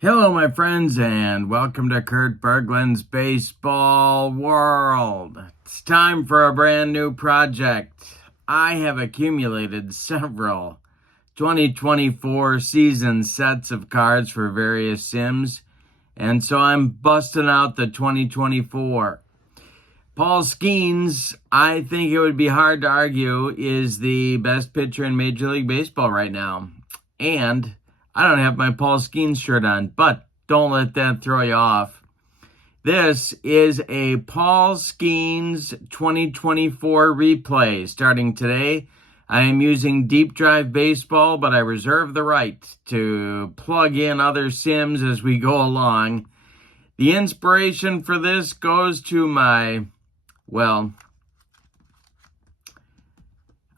Hello, my friends, and welcome to Kurt Berglund's Baseball World. It's time for a brand new project. I have accumulated several 2024 season sets of cards for various sims, and so I'm busting out the 2024. Paul Skenes, I think it would be hard to argue, is the best pitcher in Major League Baseball right now. And I don't have my Paul Skenes shirt on, but don't let that throw you off. This is a Paul Skenes 2024 replay starting today. I am using Deep Drive Baseball, but I reserve the right to plug in other sims as we go along. The inspiration for this goes to I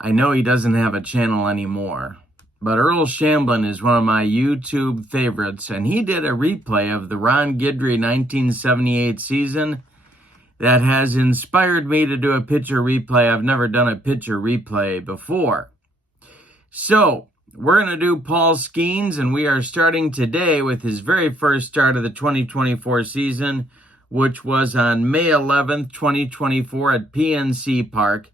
know he doesn't have a channel anymore, but Earl Shamblin is one of my YouTube favorites, and he did a replay of the Ron Guidry 1978 season that has inspired me to do a pitcher replay. I've never done a pitcher replay before. So, we're going to do Paul Skenes, and we are starting today with his very first start of the 2024 season, which was on May 11th, 2024 at PNC Park,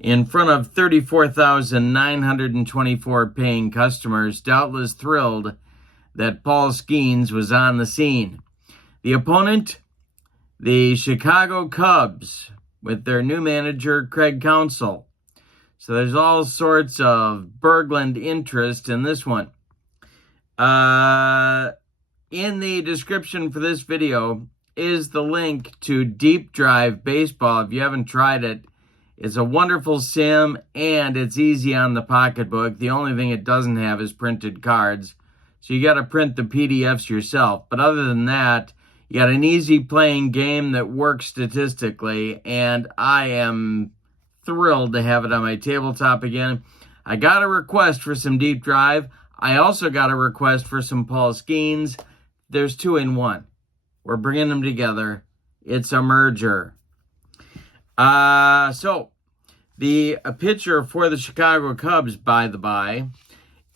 in front of 34,924 paying customers, doubtless thrilled that Paul Skenes was on the scene. The opponent, the Chicago Cubs, with their new manager, Craig Counsell. So there's all sorts of Berglund interest in this one. In the description for this video is the link to Deep Drive Baseball. If you haven't tried it, it's a wonderful sim, and it's easy on the pocketbook. The only thing it doesn't have is printed cards, so you got to print the PDFs yourself. But other than that, you got an easy playing game that works statistically, and I am thrilled to have it on my tabletop again. I got a request for some Deep Drive. I also got a request for some Paul Skenes. There's two in one. We're bringing them together. It's a merger. So the pitcher for the Chicago Cubs, by the by,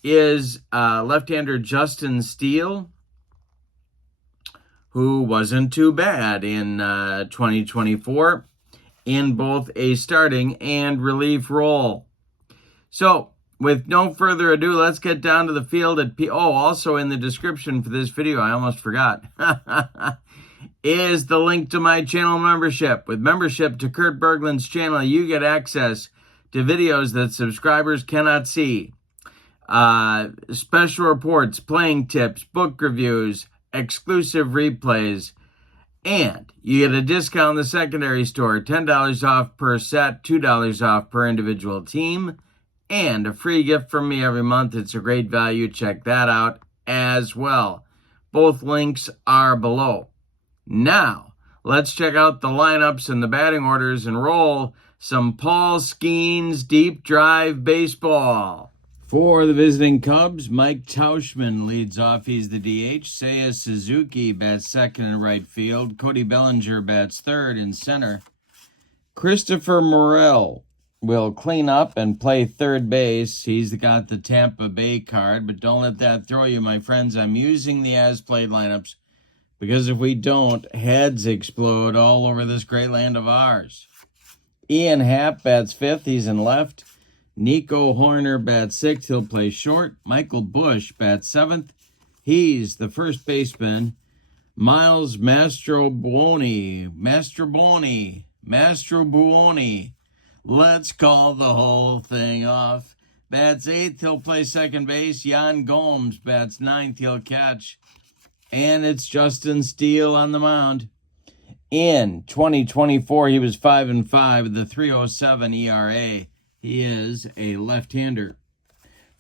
is left-hander Justin Steele, who wasn't too bad in 2024 in both a starting and relief role. So, with no further ado, let's get down to the field at also in the description for this video, I almost forgot, is the link to my channel membership. With membership to Kurt Berglund's channel, you get access to videos that subscribers cannot see. Special reports, playing tips, book reviews, exclusive replays, and you get a discount in the secondary store, $10 off per set, $2 off per individual team, and a free gift from me every month. It's a great value. Check that out as well. Both links are below. Now, let's check out the lineups and the batting orders and roll some Paul Skenes Deep Drive Baseball. For the visiting Cubs, Mike Tauschman leads off. He's the DH. Seiya Suzuki bats second in right field. Cody Bellinger bats third in center. Christopher Morel will clean up and play third base. He's got the Tampa Bay card, but don't let that throw you, my friends. I'm using the as-played lineups because if we don't, heads explode all over this great land of ours. Ian Happ bats fifth. He's in left. Nico Horner bats sixth. He'll play short. Michael Bush bats seventh. He's the first baseman. Miles Mastrobuoni. Let's call the whole thing off. Bats eighth. He'll play second base. Jan Gomes bats ninth. He'll catch. And it's Justin Steele on the mound. In 2024, he was 5-5 with the 3.07 ERA. He is a left-hander.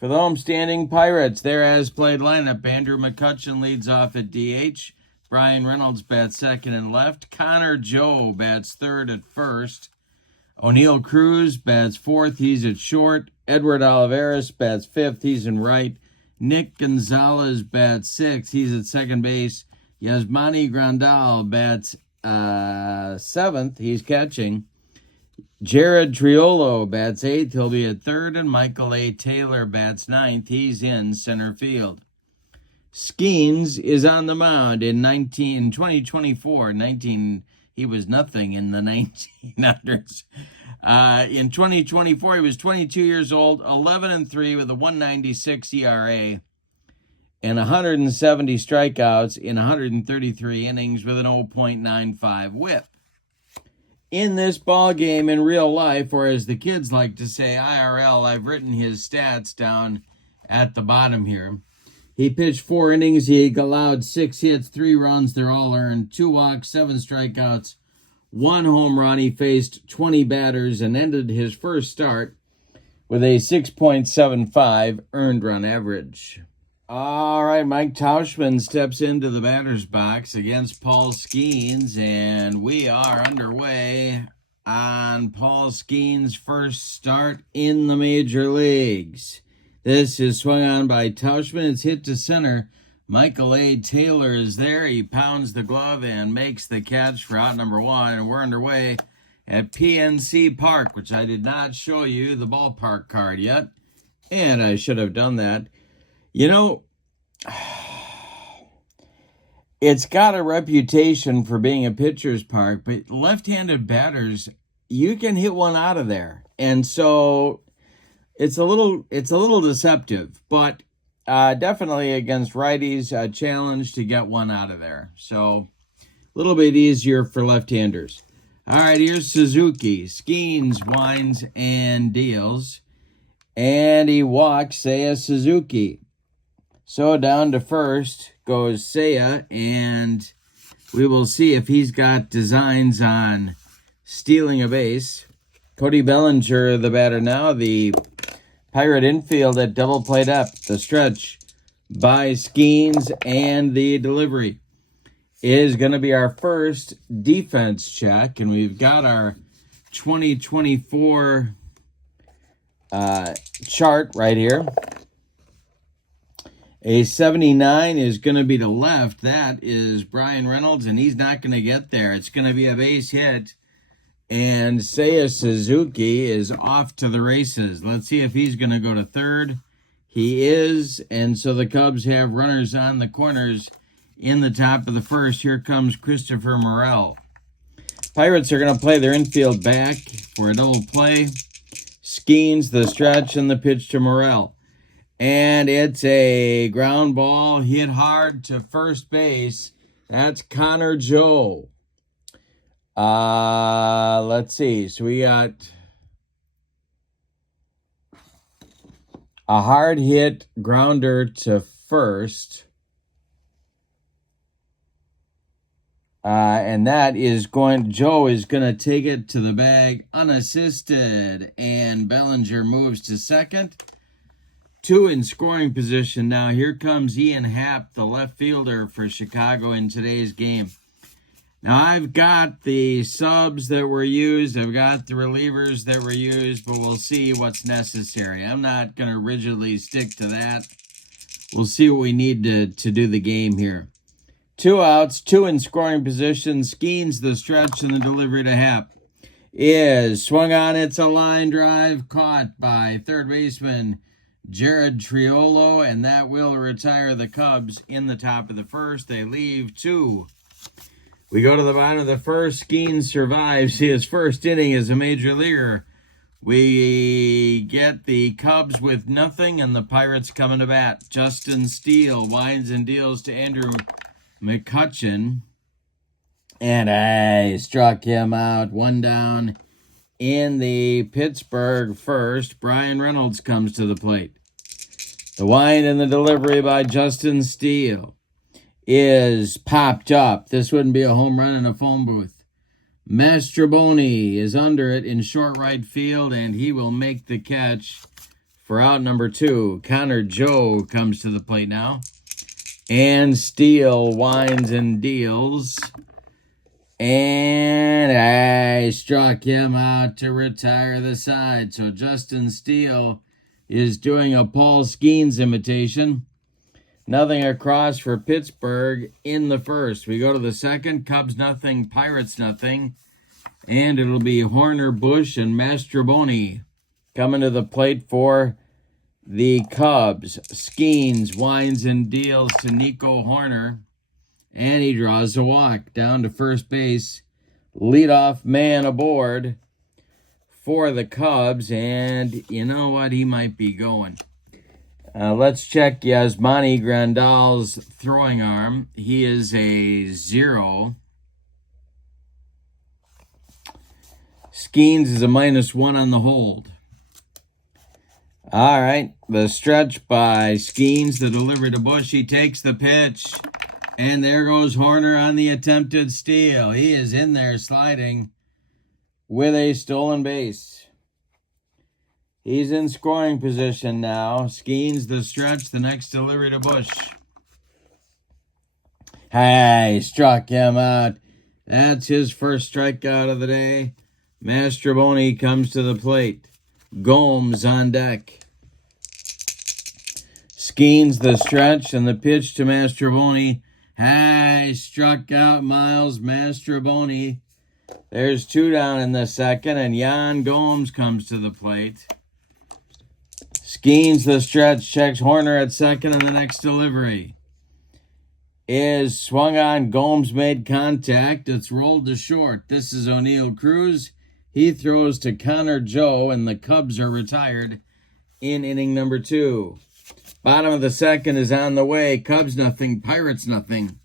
For the homestanding Pirates, their as-played lineup, Andrew McCutchen leads off at DH. Brian Reynolds bats second and left. Connor Joe bats third at first. O'Neill Cruz bats fourth. He's at short. Edward Olivares bats fifth. He's in right. Nick Gonzalez bats sixth. He's at second base. Yasmani Grandal bats seventh. He's catching. Jared Triolo bats eighth. He'll be at third. And Michael A. Taylor bats ninth. He's in center field. Skenes is on the mound in 2024. He was nothing in the 1900s. In 2024, he was 22 years old, 11-3 with a 196 ERA and 170 strikeouts in 133 innings with an 0.95 whip. In this ball game in real life, or as the kids like to say, IRL, I've written his stats down at the bottom here. He pitched 4 innings. He allowed 6 hits, 3 runs. They're all earned. 2 walks, 7 strikeouts, 1 home run. He faced 20 batters and ended his first start with a 6.75 earned run average. All right, Mike Tauschman steps into the batter's box against Paul Skenes, and we are underway on Paul Skenes' first start in the major leagues. This is swung on by Tauschman. It's hit to center. Michael A. Taylor is there. He pounds the glove and makes the catch for out number 1, and we're underway at PNC Park, which I did not show you the ballpark card yet, and I should have done that. You know, it's got a reputation for being a pitcher's park, but left-handed batters, you can hit one out of there. And so it's a little deceptive, but definitely against righties, a challenge to get one out of there. So a little bit easier for left-handers. All right, here's Suzuki. Skenes winds and deals, and he walks Seiya Suzuki. So down to first goes Seiya, and we will see if he's got designs on stealing a base. Cody Bellinger, the batter now, the Pirate infield at double play depth. The stretch by Skenes and the delivery is going to be our first defense check, and we've got our 2024 chart right here. A 79 is going to be to left. That is Brian Reynolds, and he's not going to get there. It's going to be a base hit, and Seiya Suzuki is off to the races. Let's see if he's going to go to third. He is, and so the Cubs have runners on the corners in the top of the first. Here comes Christopher Morel. Pirates are going to play their infield back for a double play. Skenes, the stretch, and the pitch to Morel. And it's a ground ball hit hard to first base. That's Connor Joe. Let's see. So we got a hard hit grounder to first. And that is Joe is going to take it to the bag unassisted. And Bellinger moves to second. 2 in scoring position now. Here comes Ian Happ, the left fielder for Chicago in today's game. Now, I've got the subs that were used. I've got the relievers that were used, but we'll see what's necessary. I'm not going to rigidly stick to that. We'll see what we need to do the game here. 2 outs, 2 in scoring position. Skenes, the stretch, and the delivery to Happ is swung on. It's a line drive caught by third baseman Jared Triolo, and that will retire the Cubs in the top of the first. They leave 2. We go to the bottom of the first. Skenes survives his first inning as a major leaguer. We get the Cubs with nothing, and the Pirates coming to bat. Justin Steele winds and deals to Andrew McCutchen, and I struck him out. 1 down in the Pittsburgh first. Brian Reynolds comes to the plate. The wind and the delivery by Justin Steele is popped up. This wouldn't be a home run in a phone booth. Mastroboni is under it in short right field, and he will make the catch for out number 2. Connor Joe comes to the plate now. And Steele winds and deals. And I struck him out to retire the side. So Justin Steele is doing a Paul Skenes imitation. Nothing across for Pittsburgh in the first. We go to the second. Cubs nothing, Pirates nothing. And it'll be Horner, Bush, and Mastroboni coming to the plate for the Cubs. Skenes winds and deals to Nico Horner, and he draws a walk down to first base. Leadoff man aboard for the Cubs, and you know what? He might be going. Let's check Yasmani Grandal's throwing arm. He is a 0. Skenes is a -1 on the hold. All right, the stretch by Skenes, the delivery to Bush. He takes the pitch, and there goes Horner on the attempted steal. He is in there sliding with a stolen base. He's in scoring position now. Skenes, the stretch, the next delivery to Bush. Hey, struck him out. That's his first strikeout of the day. Mastroboni comes to the plate. Gomes on deck. Skenes, the stretch, and the pitch to Mastroboni. Hey, struck out Miles Mastroboni. There's 2 down in the second, and Yan Gomes comes to the plate. Skenes, the stretch, checks Horner at second, and the next delivery is swung on. Gomes made contact. It's rolled to short. This is O'Neill Cruz. He throws to Connor Joe, and the Cubs are retired in inning number 2. Bottom of the second is on the way. Cubs nothing, Pirates nothing.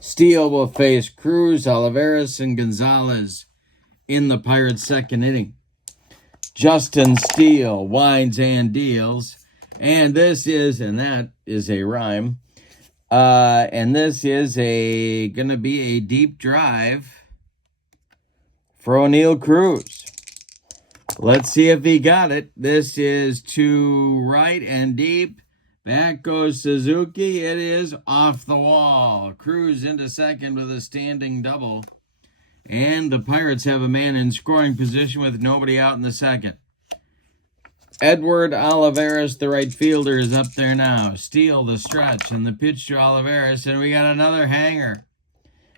Steele will face Cruz, Olivares, and Gonzalez in the Pirates' second inning. Justin Steele winds and deals. And this is, and that is a rhyme. And this is going to be a deep drive for O'Neill Cruz. Let's see if he got it. This is to right and deep. Back goes Suzuki. It is off the wall. Cruz into second with a standing double. And the Pirates have a man in scoring position with nobody out in the second. Edward Olivares, the right fielder, is up there now. Steele, the stretch, and the pitch to Olivares. And we got another hanger.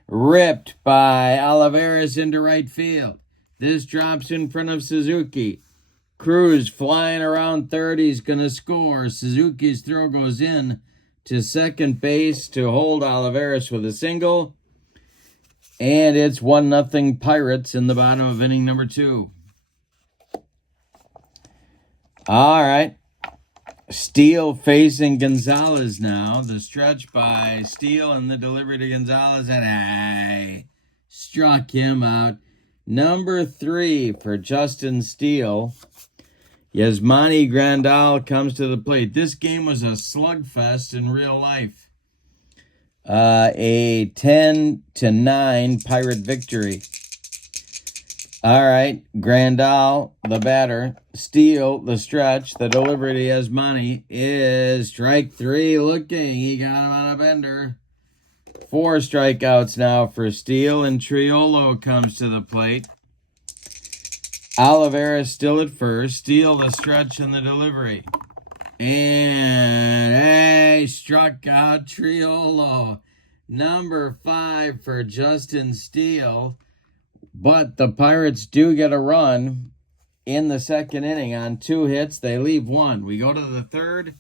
Ripped by Olivares into right field. This drops in front of Suzuki. Cruz flying around third. He's going to score. Suzuki's throw goes in to second base to hold Olivares with a single. And it's 1-0 Pirates in the bottom of inning number 2. All right. Steele facing Gonzalez now. The stretch by Steele and the delivery to Gonzalez. And struck him out. Number 3 for Justin Steele. Yasmani Grandal comes to the plate. This game was a slugfest in real life. A 10-9 Pirate victory. All right, Grandal, the batter. Steele, the stretch. The delivery to Yasmani is strike 3 looking. He got him on a bender. 4 strikeouts now for Steele, and Triolo comes to the plate. Olivares still at first. Steele, the stretch, and the delivery. And struck out Triolo. Number 5 for Justin Steele. But the Pirates do get a run in the second inning on 2 hits. They leave 1. We go to the third.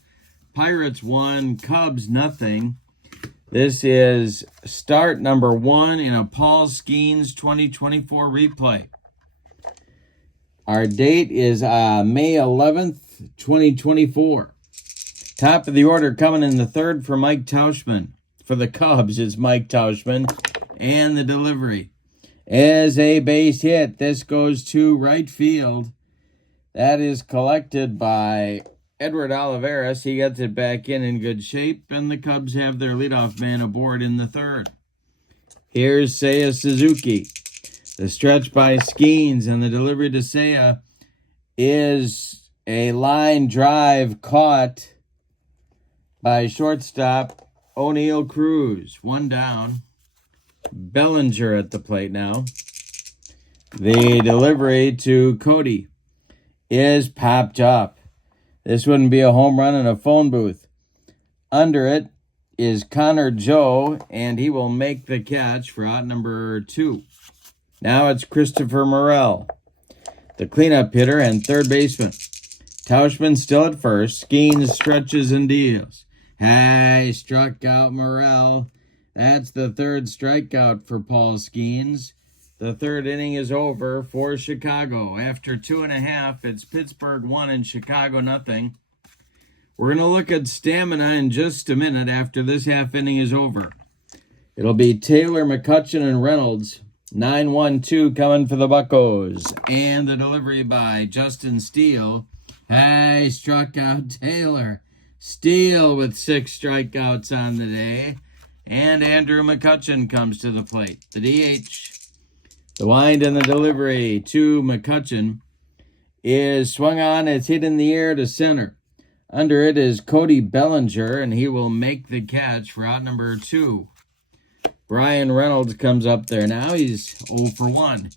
Pirates 1, Cubs nothing. This is start number 1 in a Paul Skenes 2024 replay. Our date is May 11th, 2024. Top of the order coming in the third for Mike Tauschman. For the Cubs, it's Mike Tauschman. And the delivery is a base hit. This goes to right field. That is collected by Edward Olivares. He gets it back in good shape. And the Cubs have their leadoff man aboard in the third. Here's Seiya Suzuki. The stretch by Skenes and the delivery to Seiya is a line drive caught by shortstop O'Neill Cruz. 1 down. Bellinger at the plate now. The delivery to Cody is popped up. This wouldn't be a home run in a phone booth. Under it is Connor Joe, and he will make the catch for out number 2. Now it's Christopher Morel, the cleanup hitter and third baseman. Tauschman still at first. Skenes stretches and deals. Hey, struck out Morrell. That's the third strikeout for Paul Skenes. The third inning is over for Chicago. After 2.5, it's Pittsburgh 1 and Chicago nothing. We're going to look at stamina in just a minute after this half inning is over. It'll be Taylor, McCutcheon, and Reynolds. 9-1-2 coming for the Buccos. And the delivery by Justin Steele. Hey, struck out Taylor. Steele with 6 strikeouts on the day. And Andrew McCutcheon comes to the plate. The DH. The wind and the delivery to McCutcheon is swung on. It's hit in the air to center. Under it is Cody Bellinger, and he will make the catch for out number 2. Brian Reynolds comes up there now. He's 0 for 1.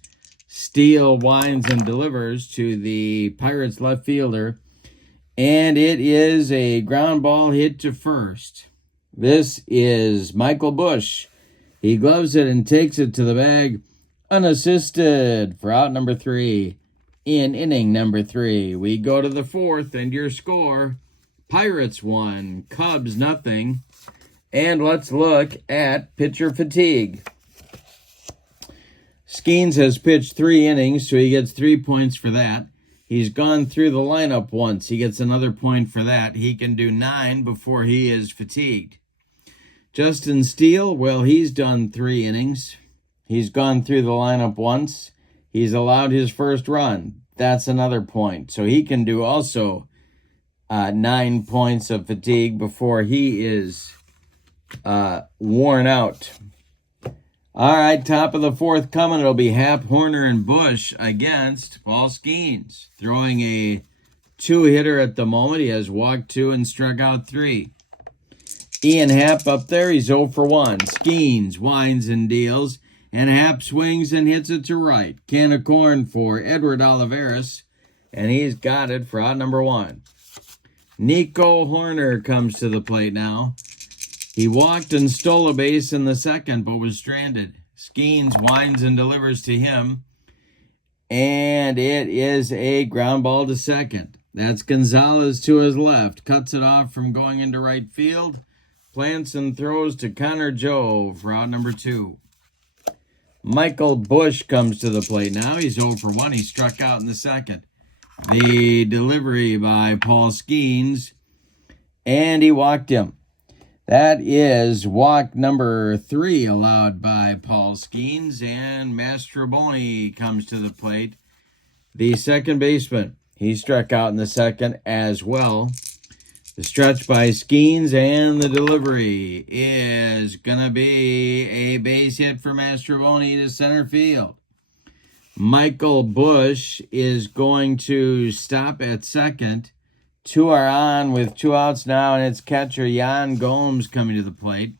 Steele winds and delivers to the Pirates left fielder. And it is a ground ball hit to first. This is Michael Bush. He gloves it and takes it to the bag unassisted for out number 3. In inning number 3. We go to the 4th, and your score, Pirates 1, Cubs nothing. And let's look at pitcher fatigue. Skenes has pitched 3 innings, so he gets 3 points for that. He's gone through the lineup once. He gets another point for that. He can do 9 before he is fatigued. Justin Steele, well, he's done 3 innings. He's gone through the lineup once. He's allowed his first run. That's another point. So he can do also 9 points of fatigue before he is worn out. All right, top of the 4th coming. It'll be Happ, Horner, and Bush against Paul Skenes. Throwing a 2-hitter at the moment. He has walked 2 and struck out 3. Ian Happ up there. He's 0 for 1. Skenes winds and deals. And Happ swings and hits it to right. Can of corn for Edward Olivares. And he's got it for out number 1. Nico Horner comes to the plate now. He walked and stole a base in the 2nd, but was stranded. Skenes winds and delivers to him. And it is a ground ball to 2nd. That's Gonzalez to his left. Cuts it off from going into right field. Plants and throws to Connor Joe for out number 2. Michael Bush comes to the plate now. He's 0 for 1. He struck out in the 2nd. The delivery by Paul Skenes. And he walked him. That is walk number 3 allowed by Paul Skenes. And Mastroboni comes to the plate. The second baseman. He struck out in the 2nd as well. The stretch by Skenes, and the delivery is going to be a base hit for Mastroboni to center field. Michael Bush is going to stop at 2nd. 2 are on with 2 outs now, and it's catcher Yan Gomes coming to the plate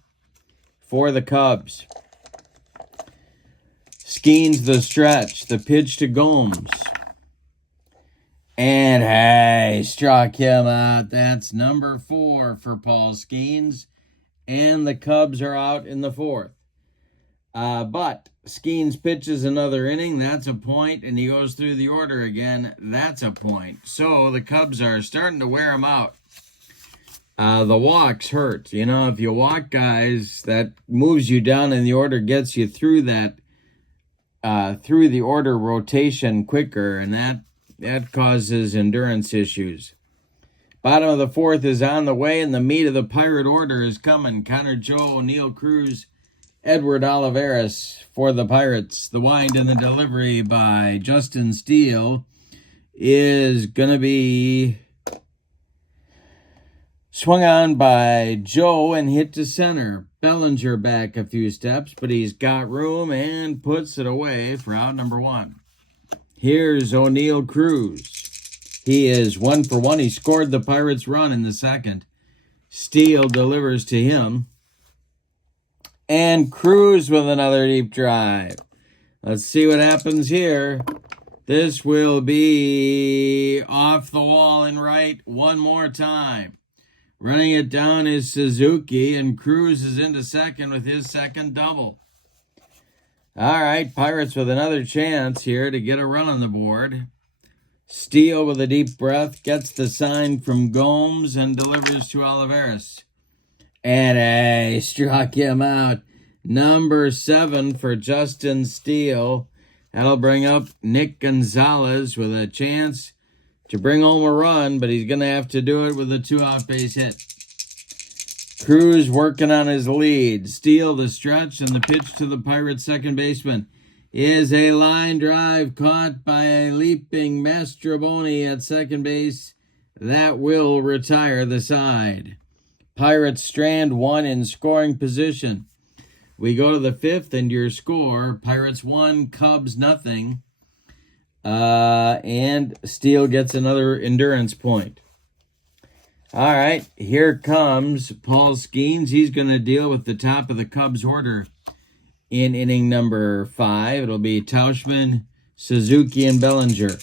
for the Cubs. Skenes the stretch, the pitch to Gomes. And hey, struck him out. That's number 4 for Paul Skenes. And the Cubs are out in the 4th. But Skenes pitches another inning. That's a point. And he goes through the order again. That's a point. So the Cubs are starting to wear him out. The walks hurt. You know, if you walk guys, that moves you down in the order, gets you through that, through the order rotation quicker. And that causes endurance issues. Bottom of the 4th is on the way, and the meat of the Pirate order is coming. Connor Joe, Neil Cruz, Edward Olivares for the Pirates. The wind and the delivery by Justin Steele is going to be swung on by Joe and hit to center. Bellinger back a few steps, but he's got room and puts it away for out number 1. Here's O'Neal Cruz. He is 1 for 1. He scored the Pirates' run in the 2nd. Steele delivers to him. And Cruz with another deep drive. Let's see what happens here. This will be off the wall and right one more time. Running it down is Suzuki, and Cruz is into 2nd with his 2nd double. All right, Pirates with another chance here to get a run on the board. Steele with a deep breath gets the sign from Gomes and delivers to Oliveras. And he struck him out. Number 7 for Justin Steele. That'll bring up Nick Gonzalez with a chance to bring home a run, but he's going to have to do it with a 2-out base hit. Cruz working on his lead. Steele the stretch, and the pitch to the Pirates second baseman is a line drive caught by a leaping Mastroboni at second base. That will retire the side. Pirates strand 1 in scoring position. We go to the 5th, and your score, Pirates 1, Cubs nothing. And Steele gets another endurance point. All right, here comes Paul Skenes. He's going to deal with the top of the Cubs order in inning number 5. It'll be Tauchman, Suzuki, and Bellinger.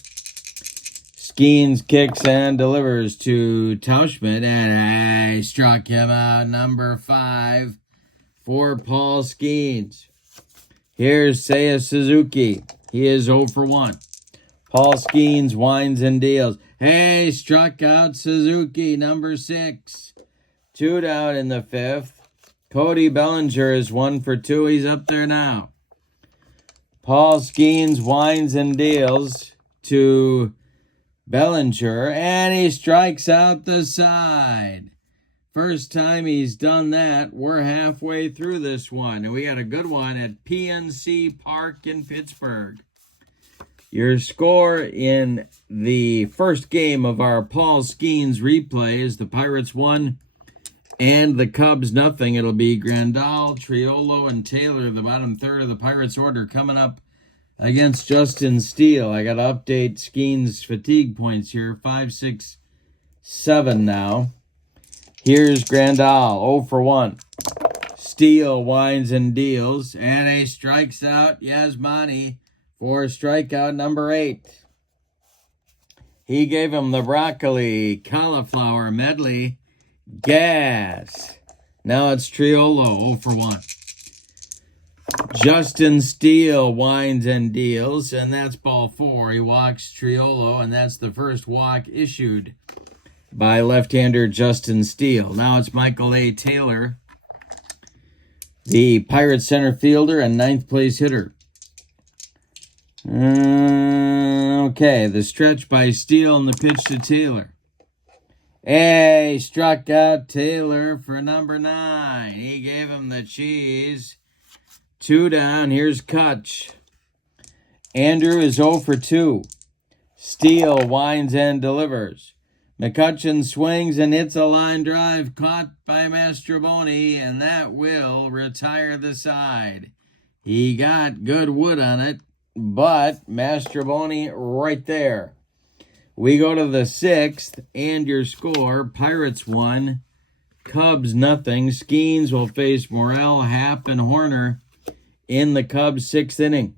Skenes kicks and delivers to Tauchman, and I struck him out. Number 5 for Paul Skenes. Here's Seiya Suzuki. He is 0 for 1. Paul Skenes winds and deals. Hey, struck out Suzuki, number 6. 2 down in the 5th. Cody Bellinger is 1 for 2. He's up there now. Paul Skenes winds and deals to Bellinger, and he strikes out the side. First time he's done that. We're halfway through this one, and we got a good one at PNC Park in Pittsburgh. Your score in the first game of our Paul Skenes replay is the Pirates 1 and the Cubs nothing. It'll be Grandal, Triolo, and Taylor, the bottom third of the Pirates order, coming up against Justin Steele. I got to update Skenes' fatigue points here. 5, 6, 7 now. Here's Grandal, 0 for 1. Steele winds and deals, and he strikes out Yasmani for strikeout number 8. He gave him the broccoli cauliflower medley. Gas. Now it's Triolo, 0 for 1. Justin Steele winds and deals, and that's ball 4. He walks Triolo, and that's the first walk issued by left-hander Justin Steele. Now it's Michael A. Taylor, the Pirates center fielder and 9th place hitter. Okay, the stretch by Steele and the pitch to Taylor. Hey, struck out Taylor for number 9. He gave him the cheese. 2 down. Here's Kutch. Andrew is 0 for 2. Steele winds and delivers. McCutcheon swings and hits a line drive caught by Mastroboni, and that will retire the side. He got good wood on it, but Mastroboni right there. We go to the 6th, and your score, Pirates 1, Cubs nothing. Skenes will face Morrell, Happ, and Horner in the Cubs' 6th inning.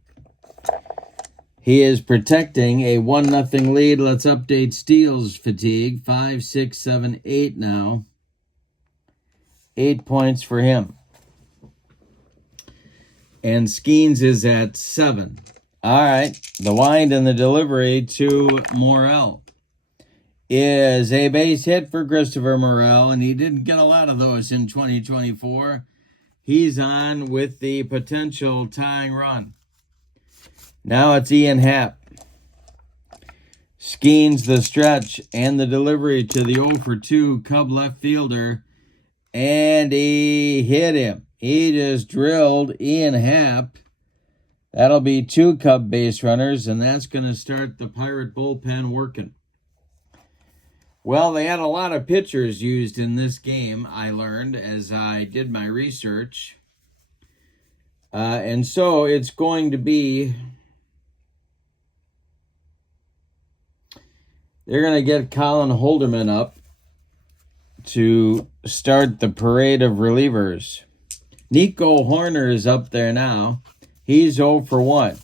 He is protecting a 1-0 lead. Let's update Steele's fatigue. 5, 6, 7, 8 now. 8 points for him. And Skenes is at 7. All right, the wind and the delivery to Morrell is a base hit for Christopher Morrell, and he didn't get a lot of those in 2024. He's on with the potential tying run. Now it's Ian Happ. Skenes the stretch and the delivery to the 0 for 2 Cub left fielder, and he hit him. He just drilled Ian Happ. That'll be 2 Cub base runners, and that's going to start the Pirate bullpen working. Well, they had a lot of pitchers used in this game, I learned, as I did my research. And so it's going to be... They're going to get Colin Holderman up to start the parade of relievers. Nico Horner is up there now. He's 0 for 1.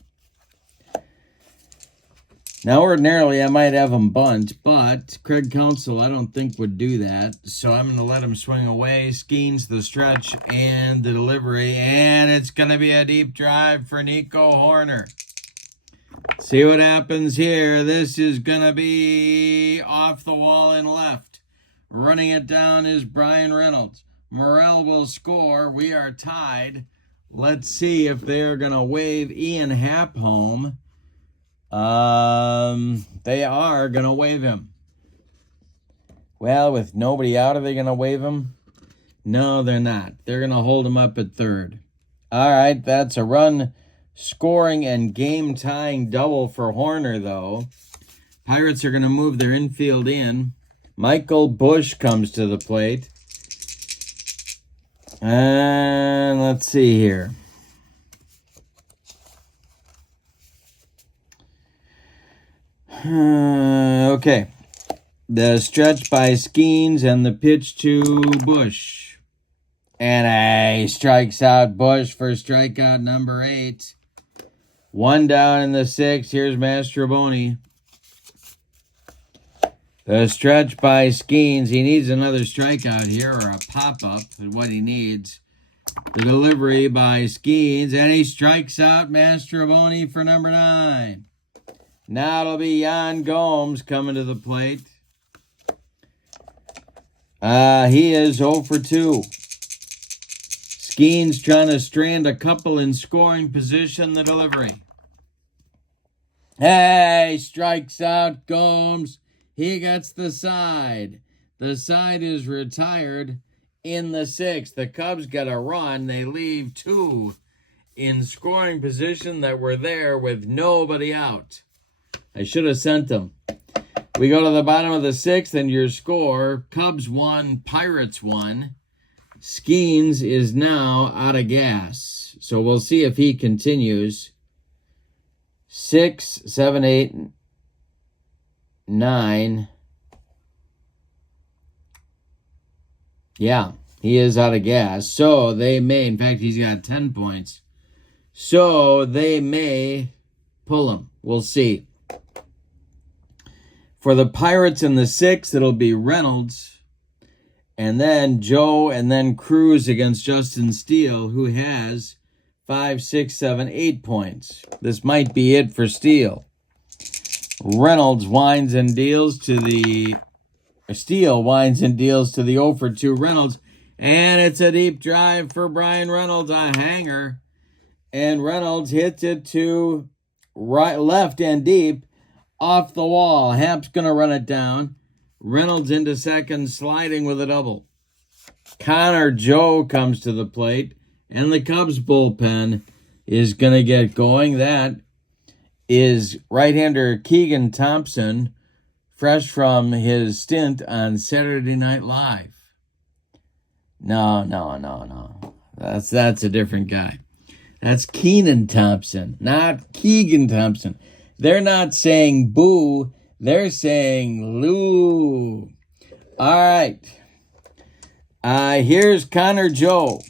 Now, ordinarily, I might have him bunt, but Craig Counsell, I don't think, would do that. So I'm going to let him swing away. Skenes the stretch and the delivery, and it's going to be a deep drive for Nico Horner. See what happens here. This is going to be off the wall and left. Running it down is Brian Reynolds. Morrell will score. We are tied. Let's see if they're going to wave Ian Happ home. They are going to wave him. Well, with nobody out, are they going to wave him? No, they're not. They're going to hold him up at third. All right, that's a run scoring and game-tying double for Horner, though. Pirates are going to move their infield in. Michael Bush comes to the plate. And let's see here. Okay. The stretch by Skenes and the pitch to Bush. And he strikes out Bush for strikeout number 8. 1 down in the 6th. Here's Mastroboni. The stretch by Skenes. He needs another strikeout here, or a pop-up is what he needs. The delivery by Skenes, and he strikes out Mastroboni for number 9. Now it'll be Yan Gomes coming to the plate. He is 0 for 2. Skenes trying to strand a couple in scoring position. The delivery. Hey, strikes out Gomes. He gets the side. The side is retired in the 6th. The Cubs got a run. They leave 2 in scoring position that were there with nobody out. I should have sent them. We go to the bottom of the 6th, and your score, Cubs 1, Pirates 1. Skenes is now out of gas. So we'll see if he continues. 6, 7, 8, 9. Yeah, he is out of gas. So they may, in fact, he's got 10 points. So they may pull him. We'll see. For the Pirates in the 6th, it'll be Reynolds. And then Joe, and then Cruz against Justin Steele, who has 5, 6, 7, 8 points. This might be it for Steele. Reynolds winds and deals to the... Steele winds and deals to the 0 for 2 Reynolds. And it's a deep drive for Brian Reynolds, a hanger. And Reynolds hits it to right, left and deep. Off the wall. Hamp's going to run it down. Reynolds into second, sliding with a double. Connor Joe comes to the plate, and the Cubs bullpen is going to get going. That is right-hander Keegan Thompson, fresh from his stint on Saturday Night Live. No. That's a different guy. That's Kenan Thompson, not Keegan Thompson. They're not saying boo. They're saying Lou. All right. Here's Connor Joe.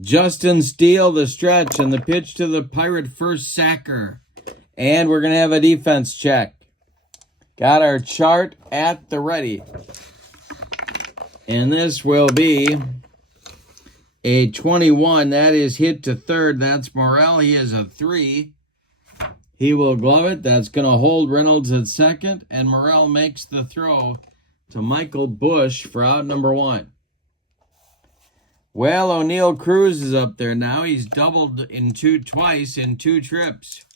Justin Steele, the stretch, and the pitch to the Pirate first sacker. And we're going to have a defense check. Got our chart at the ready. And this will be a 21. That is hit to third. That's Morrell. He is a 3. He will glove it. That's going to hold Reynolds at second. And Morrell makes the throw to Michael Bush for out number 1. Well, O'Neill Cruz is up there now. He's doubled twice in 2 trips.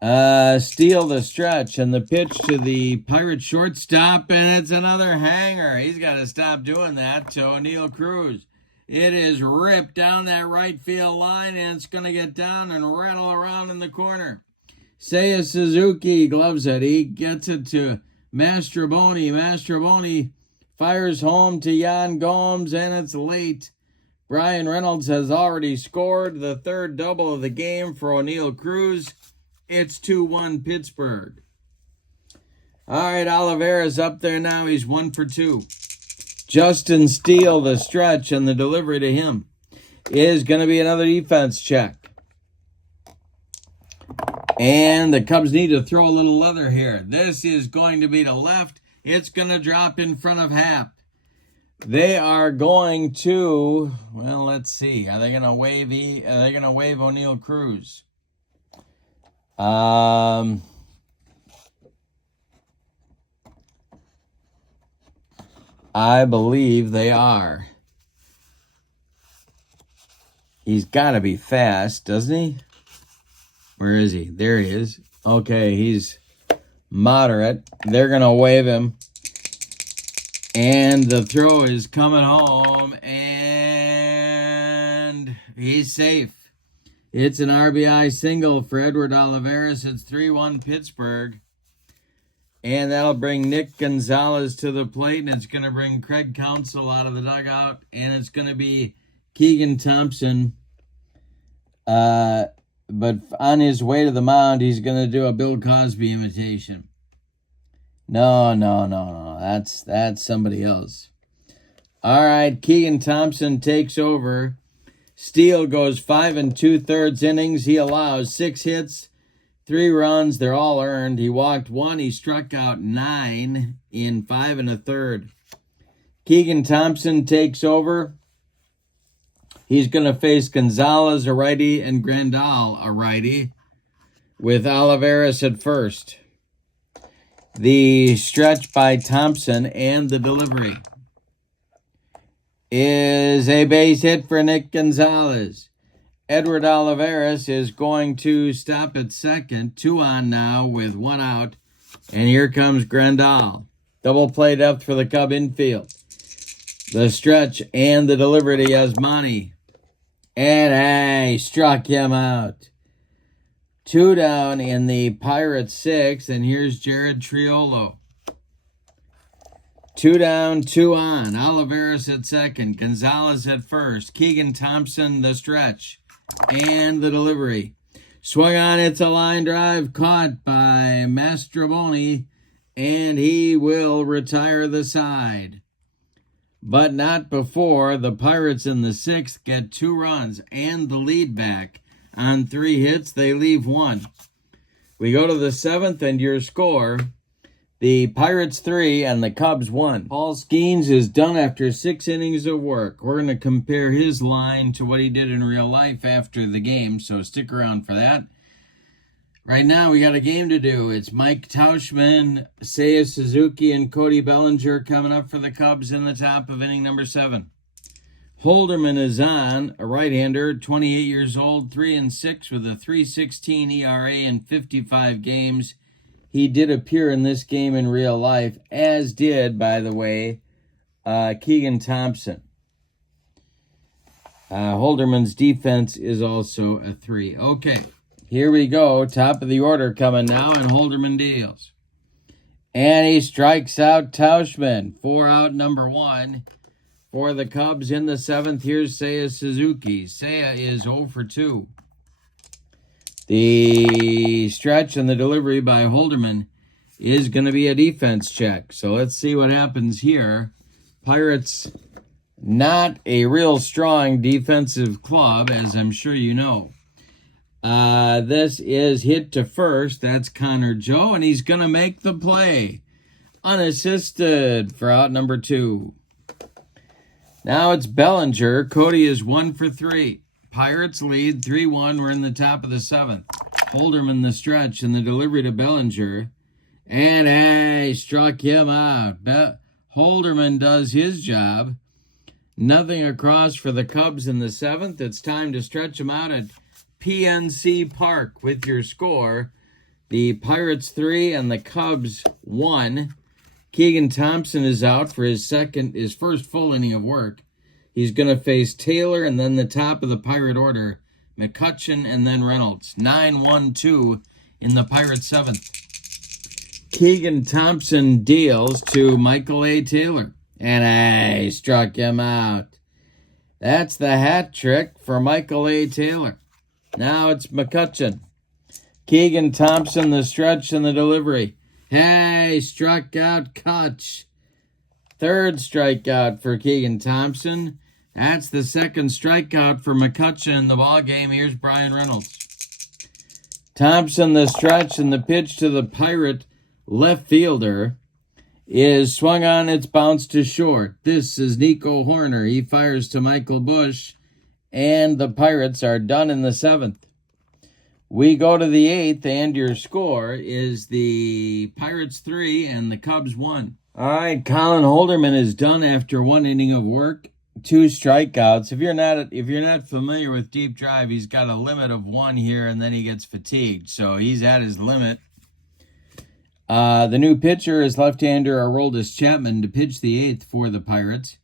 Steele the stretch and the pitch to the Pirate shortstop. And it's another hanger. He's got to stop doing that to O'Neill Cruz. It is ripped down that right field line, and it's going to get down and rattle around in the corner. Seiya Suzuki gloves it. He gets it to Mastroboni. Mastroboni fires home to Yan Gomes, and it's late. Brian Reynolds has already scored the 3rd double of the game for O'Neill Cruz. It's 2-1 Pittsburgh. All right, Oliveira's up there now. He's 1 for 2. Justin Steele, the stretch, and the delivery to him is going to be another defense check. And the Cubs need to throw a little leather here. This is going to be to left. It's going to drop in front of Happ. They are going to, well, let's see. Are they going to wave O'Neill Cruz? I believe they are. He's got to be fast, doesn't he? Where is he? There he is. Okay, he's moderate. They're going to wave him. And the throw is coming home, and he's safe. It's an RBI single for Edward Olivares. It's 3-1 Pittsburgh. And that'll bring Nick Gonzalez to the plate, and it's going to bring Craig Counsell out of the dugout, and it's going to be Keegan Thompson. But on his way to the mound, he's going to do a Bill Cosby imitation. No. That's somebody else. All right, Keegan Thompson takes over. Steele goes 5 2/3 innings. He allows 6 hits, 3 runs. They're all earned. He walked 1. He struck out 9 in 5 1/3. Keegan Thompson takes over. He's going to face Gonzalez, a righty, and Grandal, a righty, with Olivares at first. The stretch by Thompson and the delivery is a base hit for Nick Gonzalez. Edward Olivares is going to stop at second. 2 on now with 1 out. And here comes Grandal. Double play depth for the Cub infield. The stretch and the delivery to Yasmani. And struck him out. 2 down in the Pirates 6, and here's Jared Triolo. 2 down, 2 on. Olivares at second, Gonzalez at first. Keegan Thompson the stretch and the delivery. Swung on, it's a line drive caught by Mastroboni, and he will retire the side. But not before the Pirates in the 6th get 2 runs and the lead back. On 3 hits, they leave 1. We go to the 7th, and your score, the Pirates 3 and the Cubs 1. Paul Skenes is done after 6 innings of work. We're going to compare his line to what he did in real life after the game, so stick around for that. Right now, we got a game to do. It's Mike Tauschman, Seiya Suzuki, and Cody Bellinger coming up for the Cubs in the top of inning number 7. Holderman is on, a right-hander, 28 years old, 3-6 with a 3.16 ERA in 55 games. He did appear in this game in real life, as did, by the way, Keegan Thompson. Holderman's defense is also a 3. Okay, here we go. Top of the order coming now, and Holderman deals. And he strikes out Tauschman. 4 out, number 1. For the Cubs in the 7th, here's Seiya Suzuki. Seiya is 0 for 2. The stretch and the delivery by Holderman is going to be a defense check. So let's see what happens here. Pirates, not a real strong defensive club, as I'm sure you know. This is hit to first. That's Connor Joe, and he's going to make the play. Unassisted for out number 2. Now it's Bellinger. Cody is 1 for 3. Pirates lead 3-1. We're in the top of the 7th. Holderman the stretch and the delivery to Bellinger. And struck him out. Holderman does his job. Nothing across for the Cubs in the 7th. It's time to stretch them out at PNC Park with your score. The Pirates 3 and the Cubs 1. Keegan Thompson is out for his first full inning of work. He's going to face Taylor and then the top of the Pirate order, McCutchen and then Reynolds. 9-1-2 in the Pirate 7th. Keegan Thompson deals to Michael A. Taylor. And struck him out. That's the hat trick for Michael A. Taylor. Now it's McCutchen. Keegan Thompson the stretch and the delivery. Struck out Kutch. 3rd strikeout for Keegan Thompson. That's the 2nd strikeout for McCutchen in the ballgame. Here's Brian Reynolds. Thompson the stretch and the pitch to the Pirate left fielder is swung on. It's bounced to short. This is Nico Horner. He fires to Michael Bush, and the Pirates are done in the 7th. We go to the 8th, and your score is the Pirates 3 and the Cubs 1. All right, Colin Holderman is done after 1 inning of work, 2 strikeouts. If you're not familiar with deep drive, he's got a limit of 1 here, and then he gets fatigued. So he's at his limit. The new pitcher is left-hander Aroldis Chapman to pitch the 8th for the Pirates.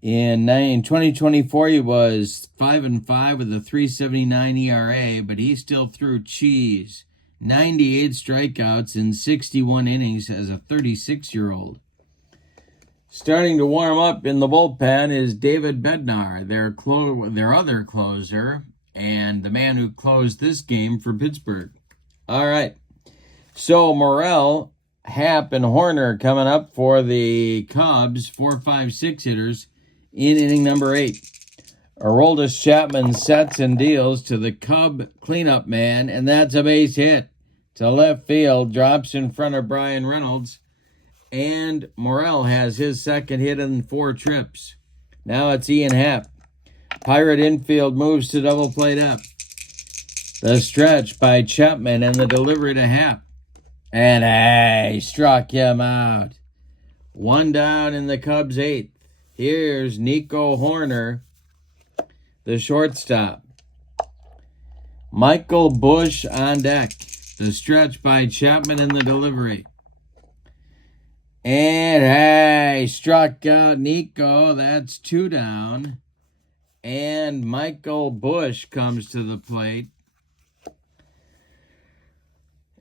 In 2024, he was 5-5 with a 3.79 ERA, but he still threw cheese. 98 strikeouts in 61 innings as a 36-year-old. Starting to warm up in the bullpen is David Bednar, their other closer, and the man who closed this game for Pittsburgh. All right. So Morrell, Happ, and Horner coming up for the Cubs, 4, 5, 6 hitters in inning number 8. Aroldis Chapman sets and deals to the Cub cleanup man, and that's a base hit to left field, drops in front of Brian Reynolds, and Morrell has his second hit in 4 trips. Now it's Ian Happ. Pirate infield moves to double play up. The stretch by Chapman and the delivery to Happ. And he struck him out. 1 down in the Cubs' 8th. Here's Nico Horner, the shortstop. Michael Busch on deck. The stretch by Chapman in the delivery. And he struck out Nico. That's 2 down. And Michael Busch comes to the plate.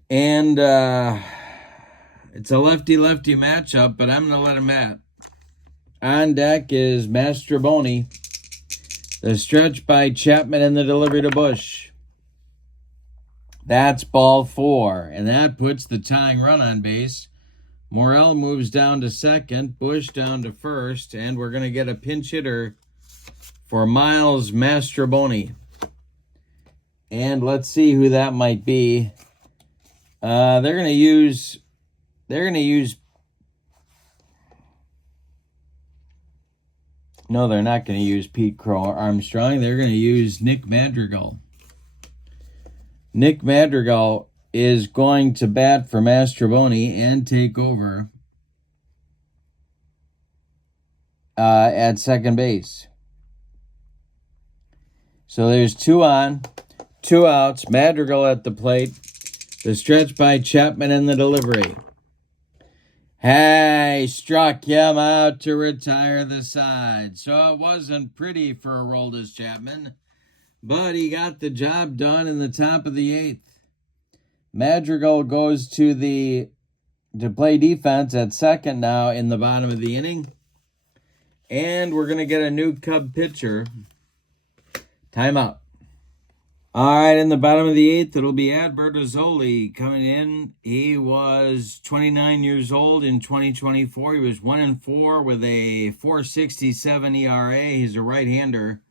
And it's a lefty-lefty matchup, but I'm going to let him at. On deck is Mastroboni. The stretch by Chapman and the delivery to Busch. That's ball 4, and that puts the tying run on base. Morrell moves down to second, Busch down to first, and we're going to get a pinch hitter for Miles Mastroboni. And let's see who that might be. They're going to use. No, they're not going to use Pete Crow Armstrong. They're going to use Nick Madrigal. Nick Madrigal is going to bat for Mastroboni and take over at second base. So there's 2 on, 2 outs. Madrigal at the plate. The stretch by Chapman in the delivery. He struck him out to retire the side. So it wasn't pretty for Aroldis Chapman, but he got the job done in the top of the 8th. Madrigal goes to play defense at second now in the bottom of the inning. And we're going to get a new Cub pitcher. Timeout. All right, in the bottom of the 8th, it'll be Adbert Azzoli coming in. He was 29 years old in 2024. He was 1-4 with a 4.67 ERA. He's a right-hander.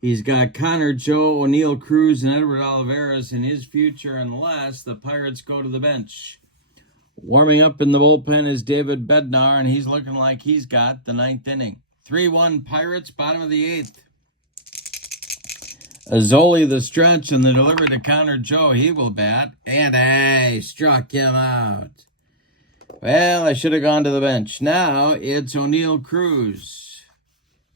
He's got Connor Joe, O'Neill Cruz, and Edward Olivares in his future unless the Pirates go to the bench. Warming up in the bullpen is David Bednar, and he's looking like he's got the 9th inning. 3-1 Pirates, bottom of the 8th. Azzoli the stretch and the delivery to Connor Joe. He will bat. And struck him out. Well, I should have gone to the bench. Now it's O'Neill Cruz.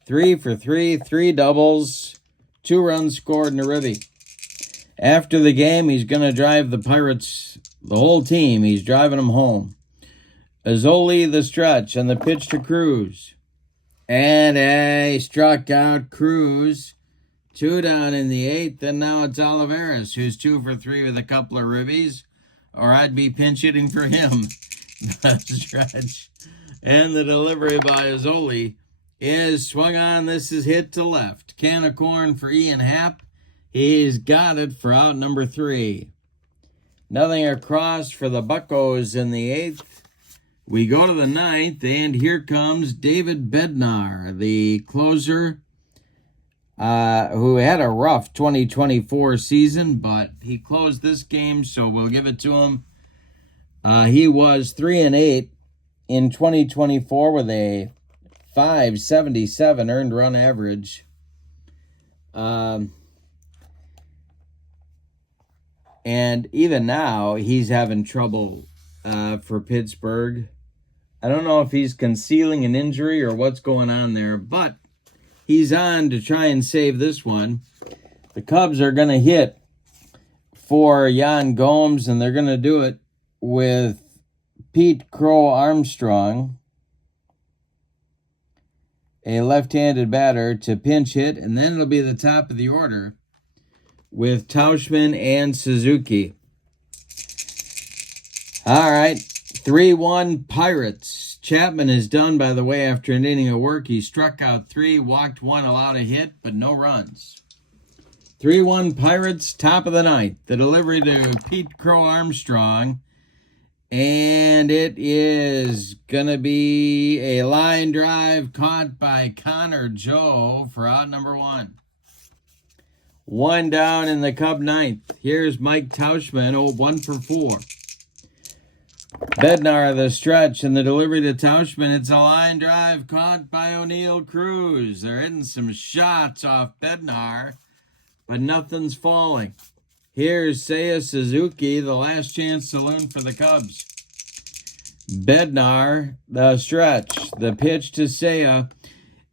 3 for 3, 3 doubles, 2 runs scored in a ribby. After the game, he's going to drive the Pirates, the whole team. He's driving them home. Azzoli the stretch and the pitch to Cruz. And struck out Cruz. 2 down in the 8th, and now it's Olivares, who's 2 for 3 with a couple of ribbies, or I'd be pinch hitting for him. The stretch and the delivery by Azzoli is swung on. This is hit to left. Can of corn for Ian Happ. He's got it for out number 3. Nothing across for the Buccos in the 8th. We go to the 9th, and here comes David Bednar, the closer, who had a rough 2024 season, but he closed this game, so we'll give it to him. He was 3-8 in 2024 with a 5.77 earned run average. And even now, he's having trouble for Pittsburgh. I don't know if he's concealing an injury or what's going on there, but he's on to try and save this one. The Cubs are going to hit for Yan Gomes, and they're going to do it with Pete Crow Armstrong, a left-handed batter, to pinch hit, and then it'll be the top of the order with Tauchman and Suzuki. All right, 3-1 Pirates. Chapman is done, by the way, after an inning of work. He struck out 3, walked 1, allowed a hit, but no runs. 3-1 Pirates, top of the ninth. The delivery to Pete Crow Armstrong. And it is going to be a line drive caught by Connor Joe for out number 1. 1 down in the Cub ninth. Here's Mike Tauchman, 1 for 4. Bednar the stretch, and the delivery to Tauchman. It's a line drive caught by O'Neill Cruz. They're hitting some shots off Bednar, but nothing's falling. Here's Seiya Suzuki, the last chance saloon for the Cubs. Bednar, the stretch. The pitch to Seiya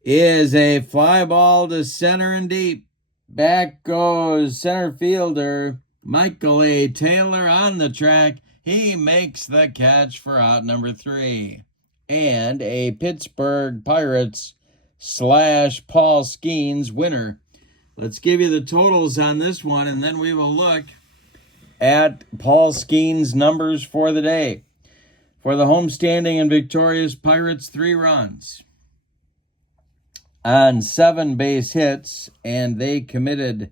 is a fly ball to center and deep. Back goes center fielder Michael A. Taylor on the track. He makes the catch for out number 3. And a Pittsburgh Pirates / Paul Skenes winner. Let's give you the totals on this one, and then we will look at Paul Skenes' numbers for the day. For the homestanding and victorious Pirates, 3 runs on 7 base hits, and they committed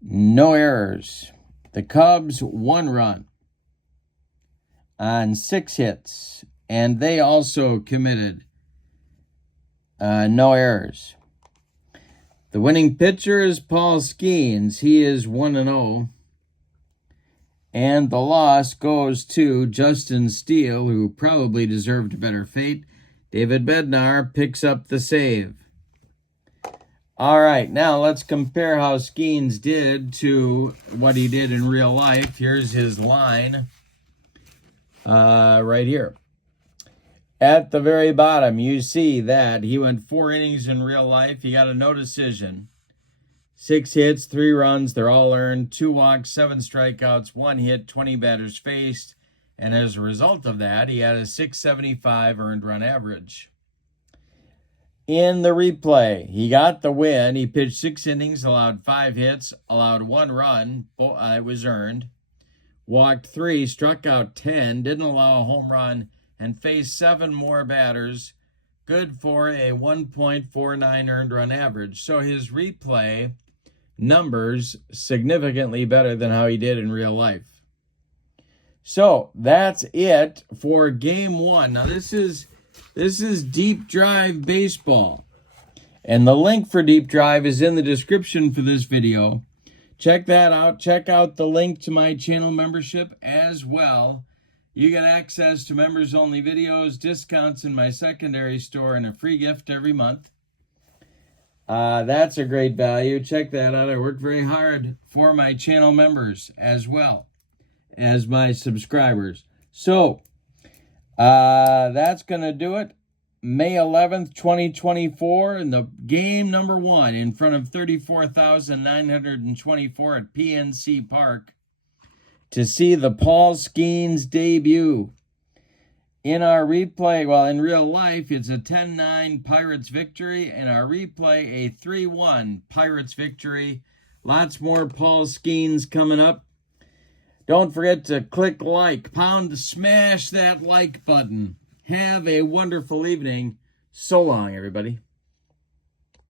no errors. The Cubs, 1 run on 6 hits, and they also committed no errors. The winning pitcher is Paul Skenes. He is 1-0. And the loss goes to Justin Steele, who probably deserved a better fate. David Bednar picks up the save. All right, now let's compare how Skenes did to what he did in real life. Here's his line right here. At the very bottom, you see that he went 4 innings in real life. He got a no decision. 6 hits, 3 runs. They're all earned. 2 walks, 7 strikeouts, 1 hit, 20 batters faced. And as a result of that, he had a .675 earned run average. In the replay, he got the win. He pitched 6 innings, allowed 5 hits, allowed 1 run. It was earned. Walked 3, struck out 10, didn't allow a home run, and faced 7 more batters. Good for a 1.49 earned run average. So his replay numbers significantly better than how he did in real life. So that's it for game 1. Now this is Deep Drive Baseball. And the link for Deep Drive is in the description for this video. Check that out. Check out the link to my channel membership as well. You get access to members-only videos, discounts in my secondary store, and a free gift every month. That's a great value. Check that out. I work very hard for my channel members as well as my subscribers. So, that's going to do it. May 11th, 2024, and the game number 1 in front of 34,924 at PNC Park to see the Paul Skenes debut. In our replay, well, in real life, it's a 10-9 Pirates victory. In our replay, a 3-1 Pirates victory. Lots more Paul Skenes coming up. Don't forget to click like, smash that like button. Have a wonderful evening. So long, everybody.